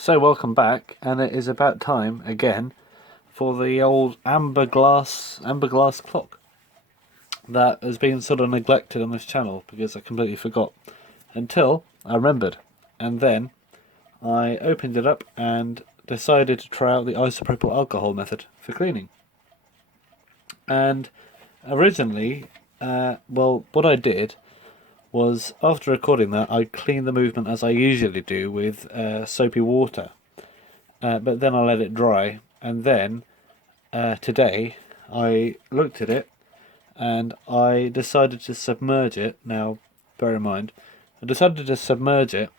So welcome back, and it is about time again for the old amber glass clock that has been sort of neglected on this channel because I completely forgot until I remembered, and then I opened it up and decided to try out the isopropyl alcohol method for cleaning. And originally, what I did was after recording that, I cleaned the movement as I usually do with soapy water. But then I let it dry, and then today I looked at it and I decided to submerge it. Now, bear in mind, I decided to submerge it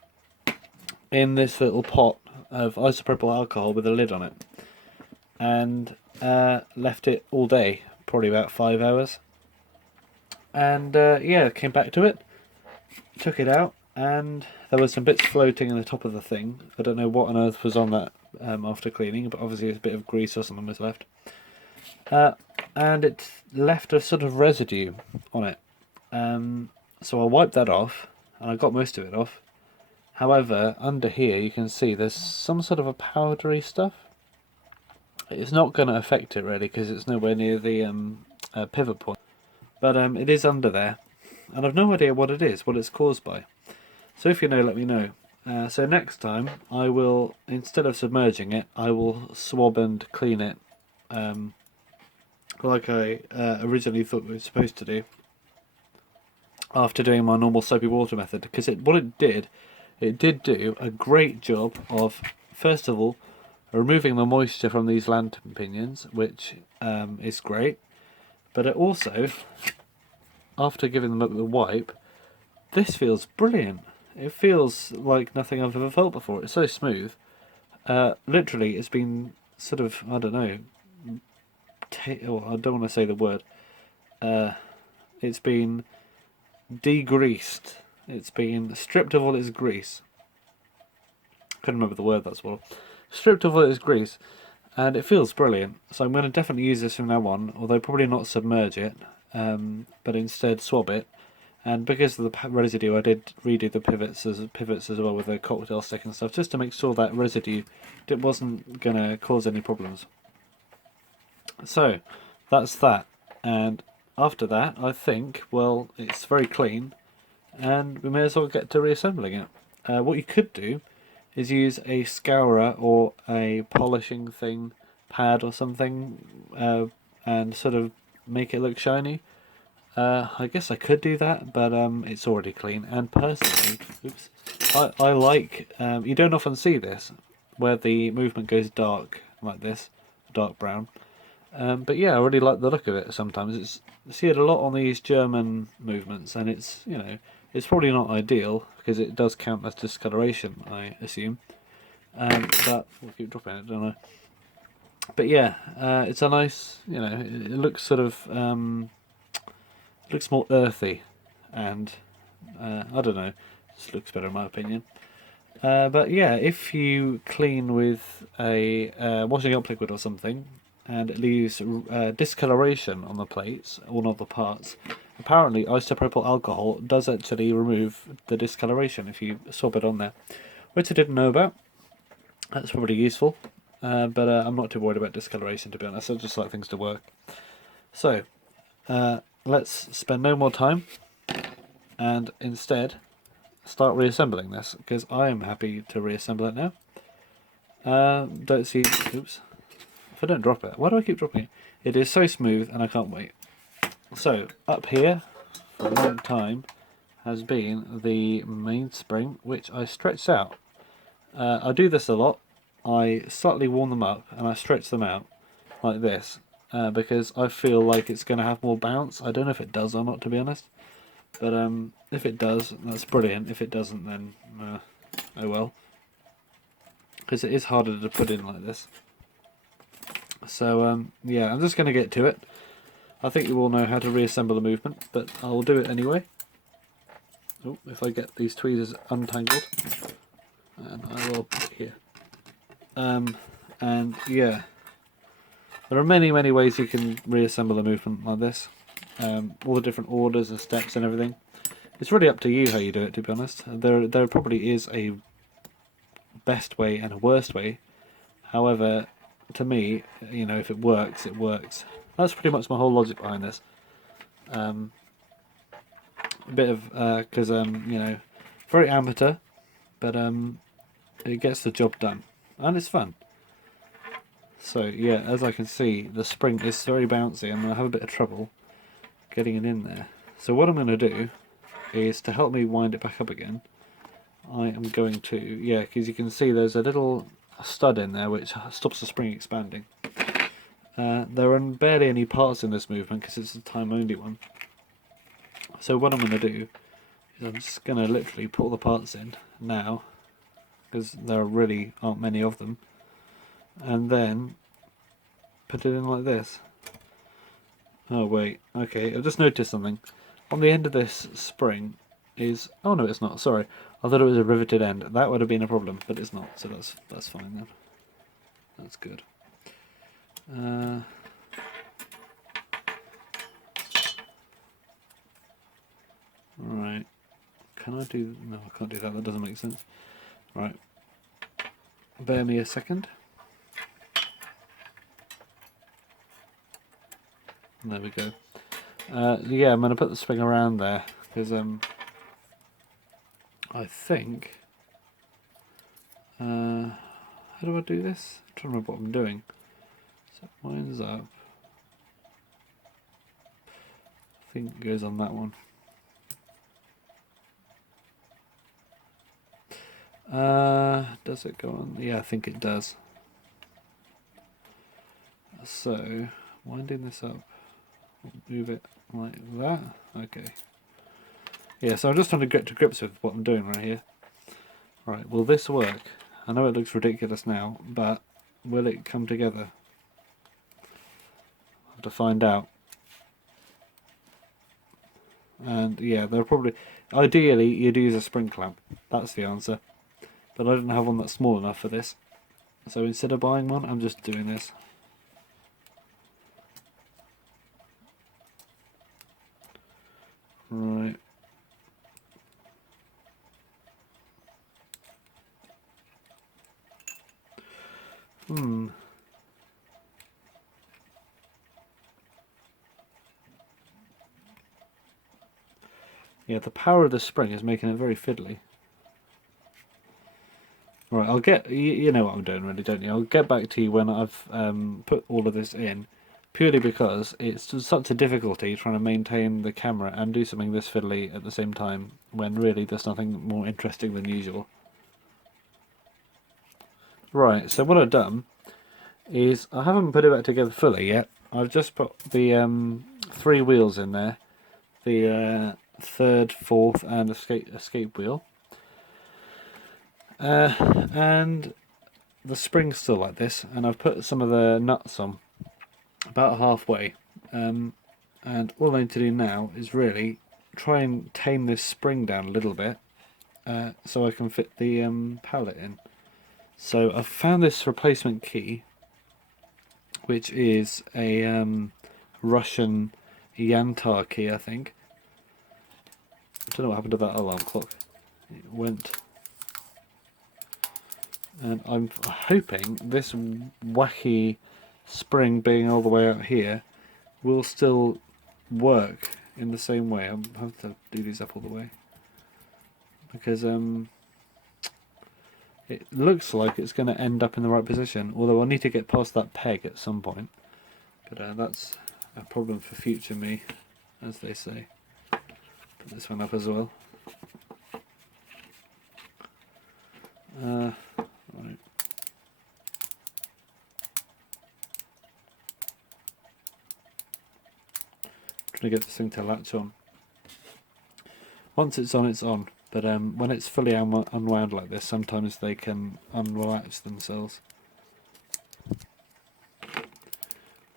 in this little pot of isopropyl alcohol with a lid on it, and left it all day, probably about 5 hours. And yeah, came back to it, took it out, and there was some bits floating in the top of the thing. I don't know what on earth was on that after cleaning, but obviously a bit of grease or something was left. And it left a sort of residue on it. So I wiped that off, and I got most of it off. However, under here you can see there's some sort of a powdery stuff. It's not going to affect it really because it's nowhere near the pivot point. But it is under there, and I've no idea what it is, what it's caused by. So if you know, let me know. So next time I will, instead of submerging it, I will swab and clean it like I originally thought we were supposed to do after doing my normal soapy water method, because what it did do a great job of, first of all, removing the moisture from these lantern pinions, which is great, but it also, after giving them up with a wipe, this feels brilliant. It feels like nothing I've ever felt before. It's so smooth. Literally, it's been sort of, I don't know, I don't want to say the word. It's been degreased. It's been stripped of all its grease. Couldn't remember the word, that's all. Stripped of all its grease, and it feels brilliant. So I'm going to definitely use this from now on, although probably not submerge it, but instead swab it. And because of the residue, I did redo the pivots as well with a cocktail stick and stuff, just to make sure that residue wasn't going to cause any problems. So that's that, and after that I think, well, it's very clean and we may as well get to reassembling it. What you could do is use a scourer or a polishing thing, pad or something, and sort of make it look shiny. I guess I could do that, but it's already clean. And personally, I like, you don't often see this, where the movement goes dark like this, dark brown. But yeah, I really like the look of it sometimes. I see it a lot on these German movements, and it's, it's probably not ideal, because it does count as discoloration, I assume. But we'll keep dropping it, don't I? But yeah, it's a nice, it looks sort of, looks more earthy, and I don't know, just looks better in my opinion. But yeah, if you clean with a washing up liquid or something, and it leaves discoloration on the plates or on the parts, apparently isopropyl alcohol does actually remove the discoloration if you swab it on there, which I didn't know about. That's probably useful, but I'm not too worried about discoloration, to be honest. I just like things to work. So let's spend no more time and instead start reassembling this, because I am happy to reassemble it now. Don't see, oops, if I don't drop it, why do I keep dropping it? It is so smooth and I can't wait. So up here for a long time has been the mainspring, which I stretched out. I do this a lot. I slightly warm them up and I stretch them out like this, because I feel like it's going to have more bounce. I don't know if it does or not, to be honest, but if it does, that's brilliant. If it doesn't, then oh well, because it is harder to put in like this. So yeah, I'm just going to get to it. I think you all know how to reassemble a movement, but I'll do it anyway. Oh, if I get these tweezers untangled, and I will put here. And yeah, there are many ways you can reassemble a movement like this. All the different orders and steps and everything. It's really up to you how you do it, to be honest. There probably is a best way and a worst way. However, to me, you know, if it works, it works. That's pretty much my whole logic behind this. A bit of because you know, very amateur, but it gets the job done and it's fun. So yeah, as I can see, the spring is very bouncy and I have a bit of trouble getting it in there. So what I'm going to do is, to help me wind it back up again, I am going to, yeah, because you can see there's a little stud in there which stops the spring expanding. There are barely any parts in this movement because it's a time only one. So what I'm going to do is I'm just going to literally put all the parts in now, because there really aren't many of them, and then put it in like this. Oh wait, okay, I've just noticed something. On the end of this spring is, oh no it's not, sorry. I thought it was a riveted end. That would have been a problem, but it's not, so that's fine then. That's good. Right. Can I do... No, I can't do that. That doesn't make sense. Right. Bear me a second. There we go. Yeah, I'm going to put the spring around there, because I think... how do I do this? I'm trying to remember what I'm doing. So it winds up. I think it goes on that one. Does it go on? Yeah, I think it does. So, winding this up, move it like that. Okay. Yeah, so I'm just trying to get to grips with what I'm doing right here. Right, will this work? I know it looks ridiculous now, but will it come together? I'll have to find out. And yeah, they're probably... Ideally, you'd use a spring clamp. That's the answer. But I don't have one that's small enough for this. So instead of buying one, I'm just doing this. Right. Yeah, the power of the spring is making it very fiddly. Right, I'll get... You know what I'm doing really, don't you? I'll get back to you when I've put all of this in. Purely because it's just such a difficulty trying to maintain the camera and do something this fiddly at the same time, when really there's nothing more interesting than usual. Right, so what I've done is, I haven't put it back together fully yet. I've just put the 3 wheels in there. The third, fourth and escape wheel. And the spring's still like this, and I've put some of the nuts on about halfway. And all I need to do now is really try and tame this spring down a little bit, so I can fit the pallet in. So I've found this replacement key, which is a Russian Yantar key, I think. I don't know what happened to that alarm clock. It went. And I'm hoping this wacky spring being all the way out here will still work in the same way. I'll have to do these up all the way, because it looks like it's going to end up in the right position, although I'll need to get past that peg at some point. But that's a problem for future me, as they say. Put this one up as well. Right. Trying to get this thing to latch on. Once it's on, it's on. But when it's fully unwound like this, sometimes they can unlatch themselves.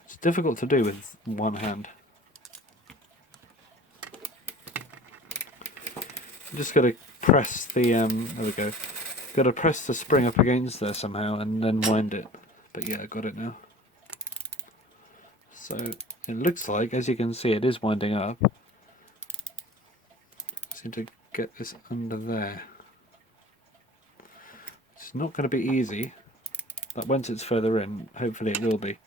It's difficult to do with one hand. You just got to press the there we go. Got to press the spring up against there somehow and then wind it. But yeah, I got it now. So it looks like, as you can see, it is winding up. Just need to get this under there. It's not going to be easy, but once it's further in, hopefully it will be.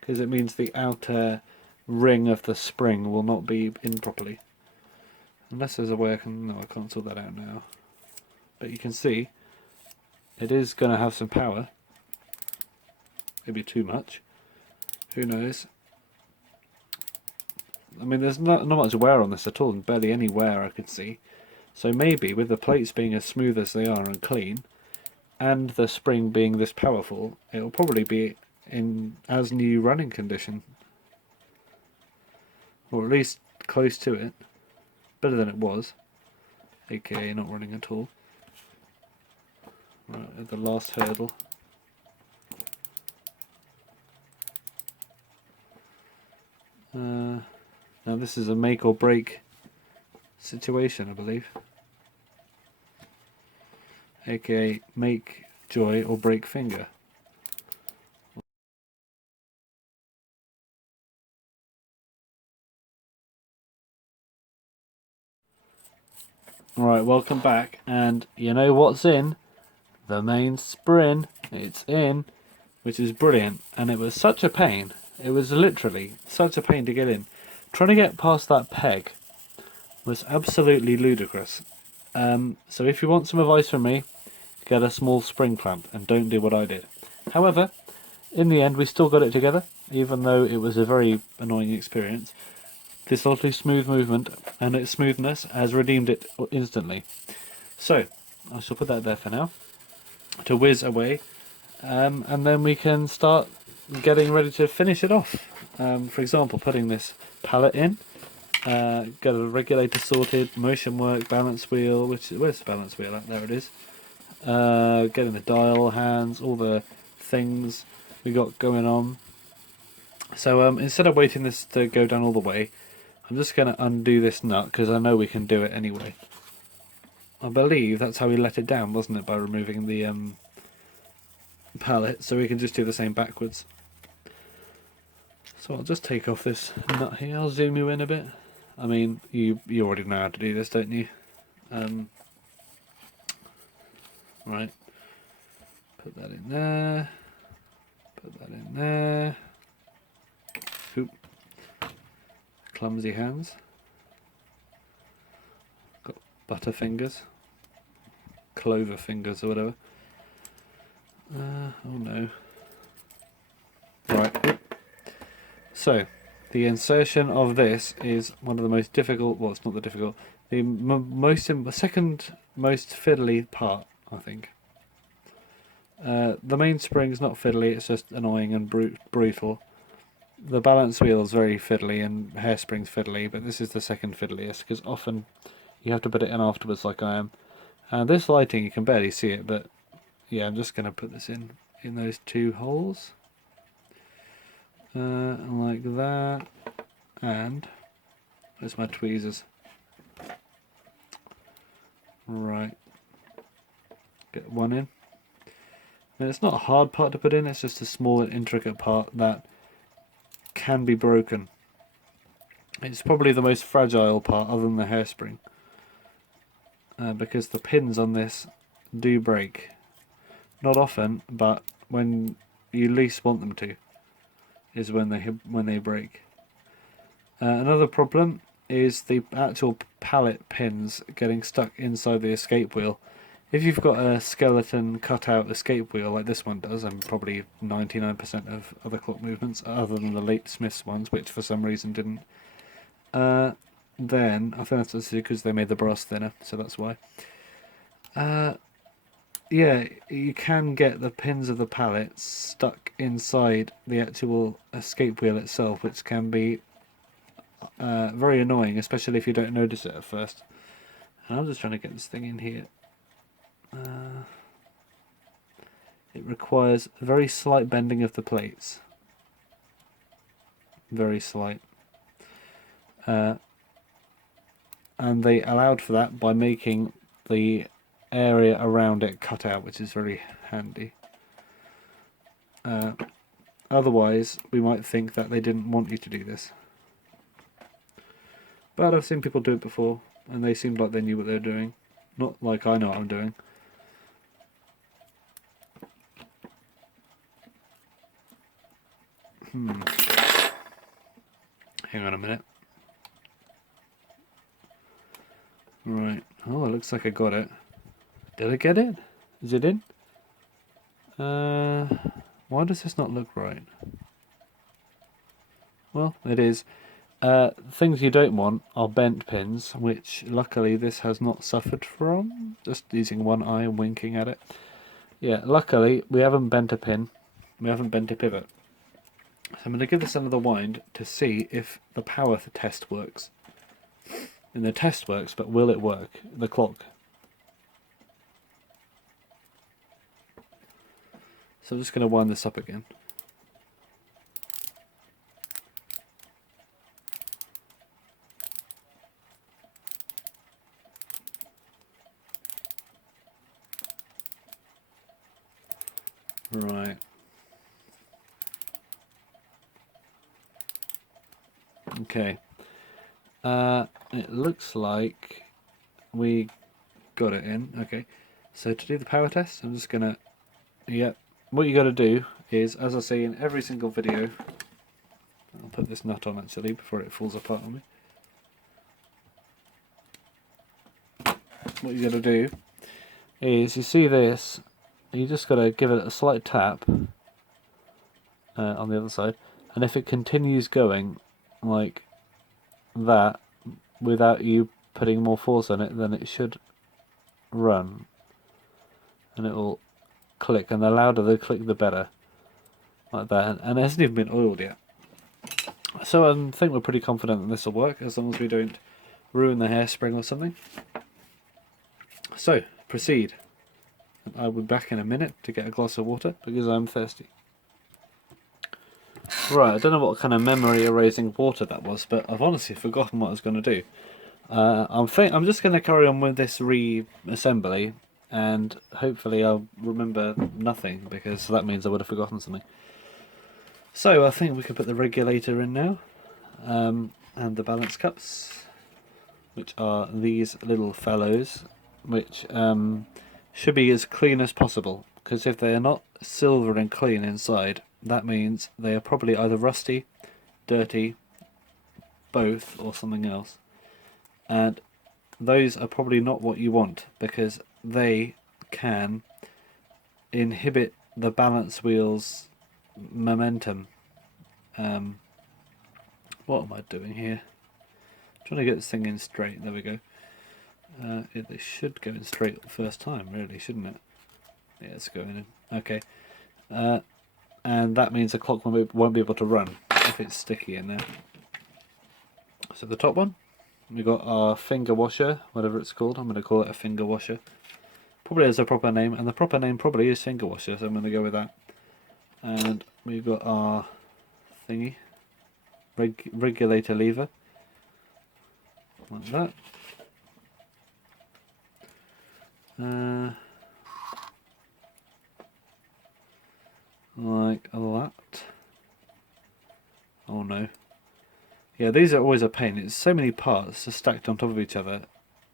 Because it means the outer ring of the spring will not be in properly. Unless there's a way I can... No, I can't sort that out now. But you can see, it is going to have some power. Maybe too much. Who knows? I mean, there's not much wear on this at all, and barely any wear I could see. So maybe, with the plates being as smooth as they are and clean, and the spring being this powerful, it will probably be in as new running condition. Or at least close to it. Better than it was. AKA not running at all. Right, at the last hurdle. Now this is a make or break situation, I believe. AKA make joy or break finger. Right, welcome back, and you know what's in? The Mainspring. It's in, which is brilliant, and it was such a pain. It was literally such a pain to get in. Trying to get past that peg was absolutely ludicrous. So if you want some advice from me, get a small spring clamp and don't do what I did. However, in the end we still got it together, even though it was a very annoying experience. This oddly smooth movement and its smoothness has redeemed it instantly. So, I shall put that there for now, to whiz away, and then we can start getting ready to finish it off. For example, putting this pallet in, get a regulator sorted, motion work, balance wheel, where's the balance wheel at? There it is. Getting the dial hands, all the things we got going on. So instead of waiting this to go down all the way, I'm just going to undo this nut because I know we can do it anyway. I believe that's how we let it down, wasn't it, by removing the pallet, so we can just do the same backwards. So I'll just take off this nut here. I'll zoom you in a bit. I mean, you already know how to do this, don't you? Right. Put that in there. Put that in there. Oop. Clumsy hands. Got butter fingers. Clover fingers or whatever. Oh no. Right. So, the insertion of this is one of the most difficult, well, it's not the difficult, the second most fiddly part, I think. The mainspring's not fiddly, it's just annoying and brutal. The balance wheel is very fiddly and hairspring's fiddly, but this is the second fiddliest, because often you have to put it in afterwards like I am. And this lighting, you can barely see it, but yeah, I'm just going to put this in those two holes. Like that. And there's my tweezers. Right. Get one in. And it's not a hard part to put in, it's just a small and intricate part that can be broken. It's probably the most fragile part other than the hairspring. Because the pins on this do break. Not often, but when you least want them to, is when they break. Another problem is the actual pallet pins getting stuck inside the escape wheel. If you've got a skeleton cut out escape wheel like this one does, and probably 99% of other clock movements, other than the late Smiths ones, which for some reason didn't, then I think that's because they made the brass thinner, so that's why. Yeah, you can get the pins of the pallet stuck inside the actual escape wheel itself, which can be very annoying, especially if you don't notice it at first. And I'm just trying to get this thing in here. It requires very slight bending of the plates. Very slight. And they allowed for that by making the area around it cut out, which is very handy. Otherwise, we might think that they didn't want you to do this. But I've seen people do it before, and they seemed like they knew what they were doing. Not like I know what I'm doing. Hang on a minute. Right. Oh, it looks like I got it. Did I get it? Is it in? Why does this not look right? Well, it is. Things you don't want are bent pins, which luckily this has not suffered from. Just using one eye and winking at it. Yeah, luckily we haven't bent a pin. We haven't bent a pivot. So I'm going to give this another wind to see if the power test works. And the test works, but will it work? The clock. So I'm just going to wind this up again. Right. Okay. It looks like we got it in. Okay. So to do the power test, I'm just gonna. Yeah. What you got to do is, as I say in every single video, I'll put this nut on actually before it falls apart on me. What you got to do is, you see this, you just got to give it a slight tap on the other side, and if it continues going like that without you putting more force on it, then it should run, and it will click, and the louder the click the better, like that. And it hasn't even been oiled yet, so I think we're pretty confident that this will work, as long as we don't ruin the hairspring or something. So proceed. I'll be back in a minute to get a glass of water because I'm thirsty. Right, I don't know what kind of memory erasing water that was, but I've honestly forgotten what I was going to do. I'm just going to carry on with this reassembly, and hopefully I'll remember nothing, because that means I would have forgotten something. So I think we can put the regulator in now, and the balance cups, which are these little fellows, which should be as clean as possible, because if they are not silver and clean inside, that means they are probably either rusty, dirty, both, or something else. And those are probably not what you want, because they can inhibit the balance wheel's momentum. What am I doing here? I'm trying to get this thing in straight. There we go. It should go in straight the first time, really, shouldn't it? Yeah, it's going in. Okay. And that means the clock won't be able to run if it's sticky in there. So the top one, we've got our finger washer, whatever it's called. I'm going to call it a finger washer. Probably has a proper name, and the proper name probably is finger washer, so I'm going to go with that. And we've got our thingy, regulator lever, like that. Like that. Oh no. Yeah, these are always a pain. It's so many parts just stacked on top of each other,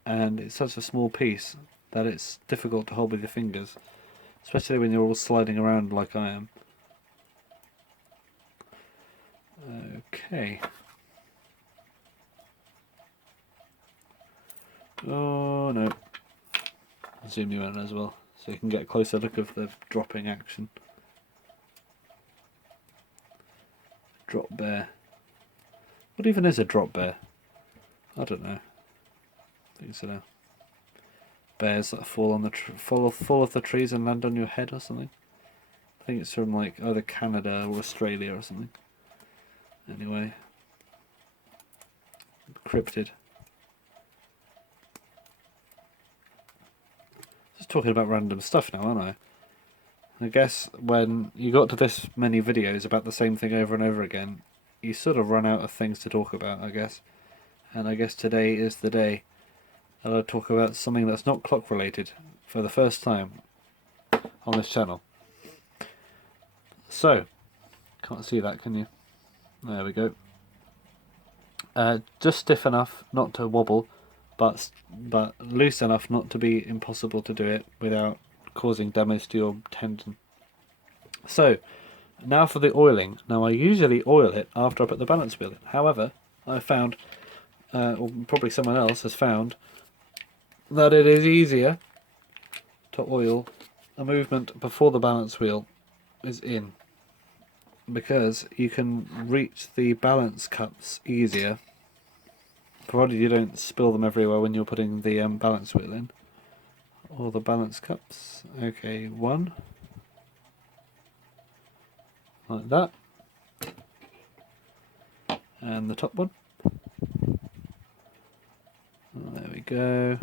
and it's such a small piece that it's difficult to hold with your fingers, especially when you're all sliding around like I am. Okay. Oh no. Zoom you in as well, so you can get a closer look of the dropping action. Drop bear. What even is a drop bear? I don't know. I think it's bears that fall on the fall off the trees and land on your head or something. I think it's from like either Canada or Australia or something. Anyway, cryptid. Just talking about random stuff now, aren't I? I guess when you got to this many videos about the same thing over and over again, you sort of run out of things to talk about, I guess. And I guess today is the day that I'll talk about something that's not clock related for the first time on this channel. So, can't see that, can you? There we go. just stiff enough not to wobble, but loose enough not to be impossible to do it without causing damage to your tendon. So, now for the oiling. Now I usually oil it after I put the balance wheel in. However, I found, or probably someone else has found, that it is easier to oil a movement before the balance wheel is in, because you can reach the balance cups easier, provided you don't spill them everywhere when you're putting the balance wheel in. Or the balance cups. Okay, one. Like that. And the top one. Oh, there we go.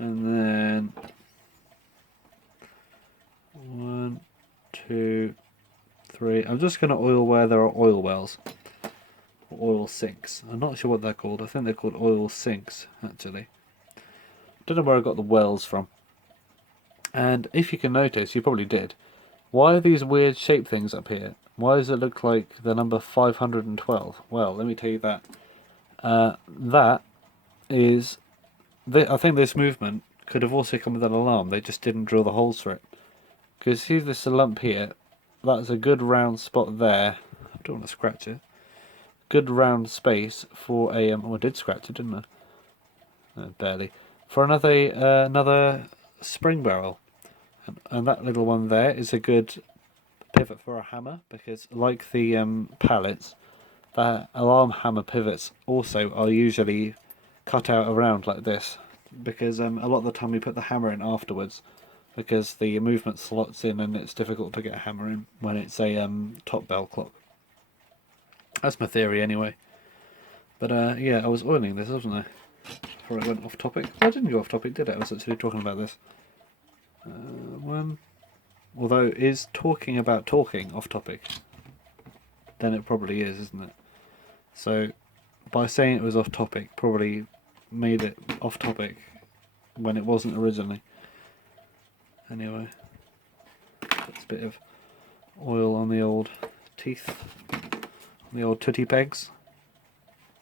And then 1, 2, 3. I'm just going to oil where there are oil wells. Or oil sinks. I'm not sure what they're called. I think they're called oil sinks, actually. Don't know where I got the wells from. And if you can notice, you probably did, why are these weird shape things up here? Why does it look like the number 512? Well, let me tell you that. That is... I think this movement could have also come with an alarm. They just didn't drill the holes for it. Because see this lump here? That's a good round spot there. I don't want to scratch it. Good round space for a... oh, I did scratch it, didn't I? Barely. For another spring barrel. And that little one there is a good pivot for a hammer, because like the pallets, the alarm hammer pivots also are usually cut out around like this, because a lot of the time we put the hammer in afterwards, because the movement slots in and it's difficult to get a hammer in when it's a top bell clock. That's my theory anyway. But yeah, I was oiling this, wasn't I? Before I went off topic. I didn't go off topic, did I? I was actually talking about this. One. Although, is talking about talking off topic? Then it probably is, isn't it? So, by saying it was off topic, probably made it off topic when it wasn't originally. Anyway, that's a bit of oil on the old teeth, on the old tootie pegs.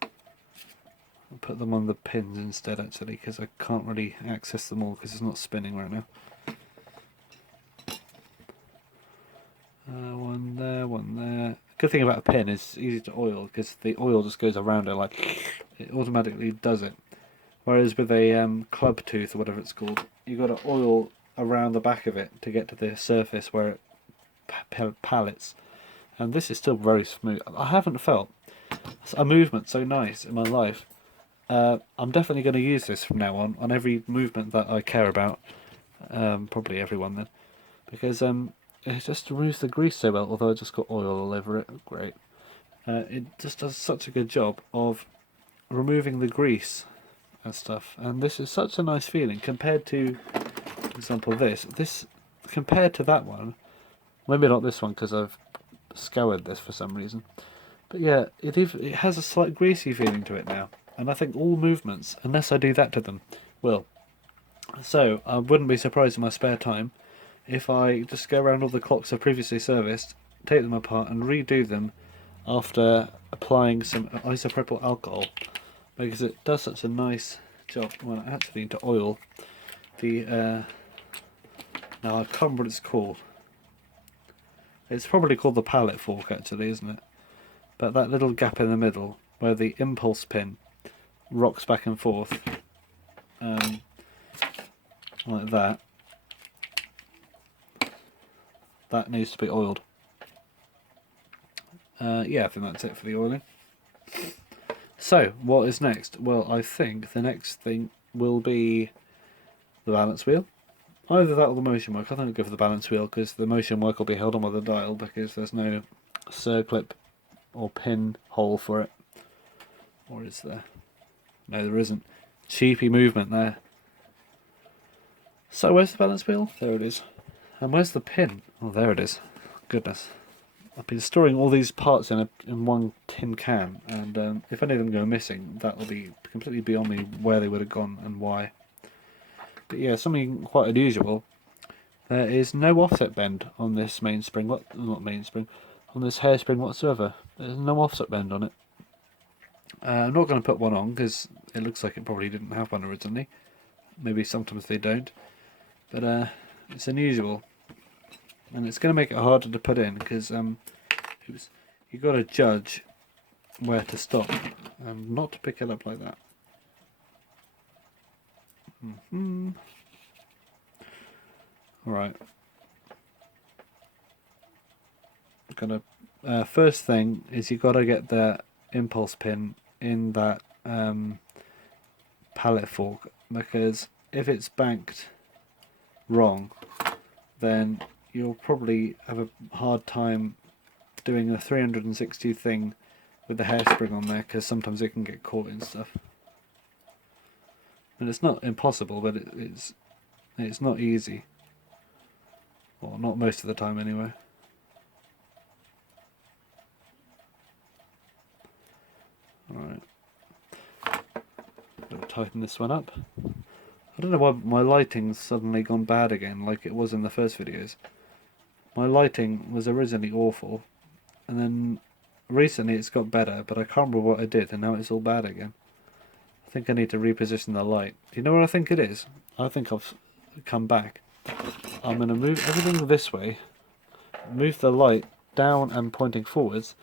I'll put them on the pins instead, actually, because I can't really access them all because it's not spinning right now. One there, one there. Good thing about a pin is it's easy to oil, because the oil just goes around it, like it automatically does it. Whereas with a club tooth or whatever it's called, you've got to oil around the back of it to get to the surface where it pallets. And this is still very smooth. I haven't felt a movement so nice in my life. I'm definitely going to use this from now on every movement that I care about. Probably everyone then, because it just removes the grease so well, although I just got oil all over it. Great. It just does such a good job of removing the grease and stuff, and this is such a nice feeling compared to, for example, this compared to that one. Maybe not this one because I've scoured this for some reason, but yeah, it has a slight greasy feeling to it now, and I think all movements, unless I do that to them, will. So I wouldn't be surprised in my spare time if I just go around all the clocks I've previously serviced, take them apart and redo them after applying some isopropyl alcohol, because it does such a nice job. Well, I actually need to oil the now I can't remember what it's called. It's probably called the pallet fork, actually, isn't it? But that little gap in the middle where the impulse pin rocks back and forth, like that, that needs to be oiled. Yeah, I think that's it for the oiling. So, what is next? Well, I think the next thing will be the balance wheel. Either that or the motion work. I think I'll go for the balance wheel, because the motion work will be held on by the dial, because there's no circlip or pin hole for it. Or is there? No, there isn't. Cheapy movement there. So, where's the balance wheel? There it is. And where's the pin? Oh, there it is. Goodness. I've been storing all these parts in one tin can, and if any of them go missing, that will be completely beyond me where they would have gone and why. But yeah, something quite unusual. There is no offset bend on this mainspring, not mainspring, on this hairspring whatsoever. There's no offset bend on it. I'm not going to put one on because it looks like it probably didn't have one originally. Maybe sometimes they don't, but it's unusual, and it's going to make it harder to put in because you've got to judge where to stop, not to pick it up like that. Alright. First thing is you've got to get the impulse pin in that pallet fork, because if it's banked wrong, then you'll probably have a hard time doing a 360 thing with the hairspring on there, because sometimes it can get caught in stuff. And it's not impossible, but it's not easy. Well, not most of the time anyway. Alright. Gotta tighten this one up. I don't know why my lighting's suddenly gone bad again, like it was in the first videos. My lighting was originally awful, and then recently it's got better, but I can't remember what I did, and now it's all bad again. I think I need to reposition the light. Do you know what I think it is? I think I've come back. I'm going to move everything this way, move the light down and pointing forwards.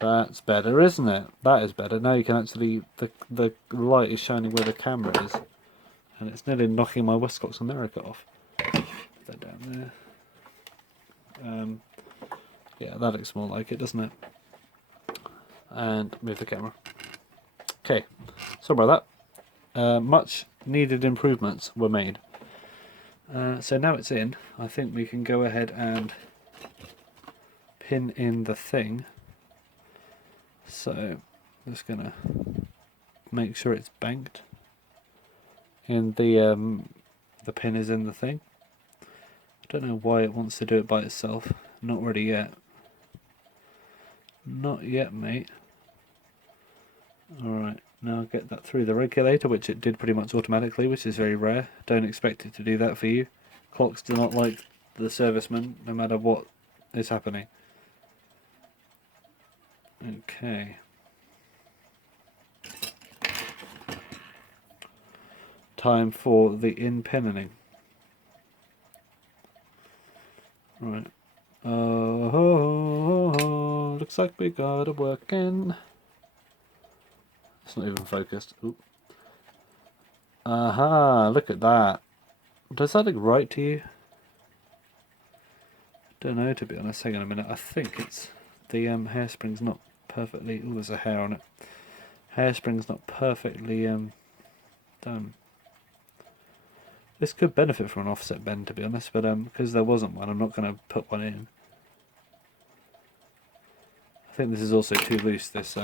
That's better, isn't it? That is better. Now you can actually, the light is shining where the camera is, and it's nearly knocking my Westcox America off. Put that down there. Yeah, that looks more like it, doesn't it? And move the camera. Okay, sorry about that. Much needed improvements were made. So now it's in, I think we can go ahead and pin in the thing. So I'm just gonna make sure it's banked, and the pin is in the thing. I don't know why it wants to do it by itself. Not ready yet. Not yet, mate. Alright, now get that through the regulator, which it did pretty much automatically, which is very rare. Don't expect it to do that for you. Clocks do not like the serviceman, no matter what is happening. Okay. Time for the in-pinning. Right. Oh, looks like we got it working. It's not even focused. Oop. Aha, look at that. Does that look right to you? Don't know, to be honest. Hang on a minute. I think it's the hairspring's not perfectly. Oh, there's a hair on it. Hairspring's not perfectly done. This could benefit from an offset bend, to be honest, but because there wasn't one, I'm not going to put one in. I think this is also too loose, this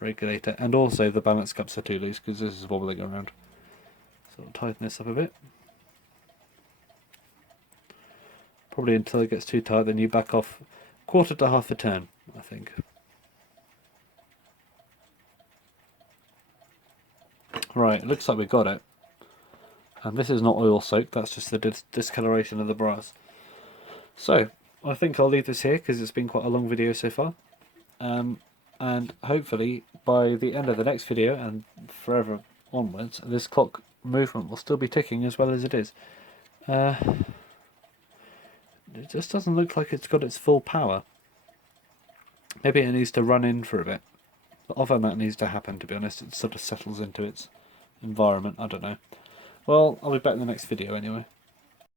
regulator, and also the balance cups are too loose because this is wobbling around. So I'll tighten this up a bit. Probably until it gets too tight, then you back off quarter to half a turn, I think. Right, it looks like we got it. And this is not oil soaked, that's just the discoloration of the brass. So, I think I'll leave this here because it's been quite a long video so far. And hopefully by the end of the next video and forever onwards, this clock movement will still be ticking as well as it is. It just doesn't look like it's got its full power. Maybe it needs to run in for a bit. But often that needs to happen, to be honest. It sort of settles into its environment, I don't know. Well, I'll be back in the next video anyway.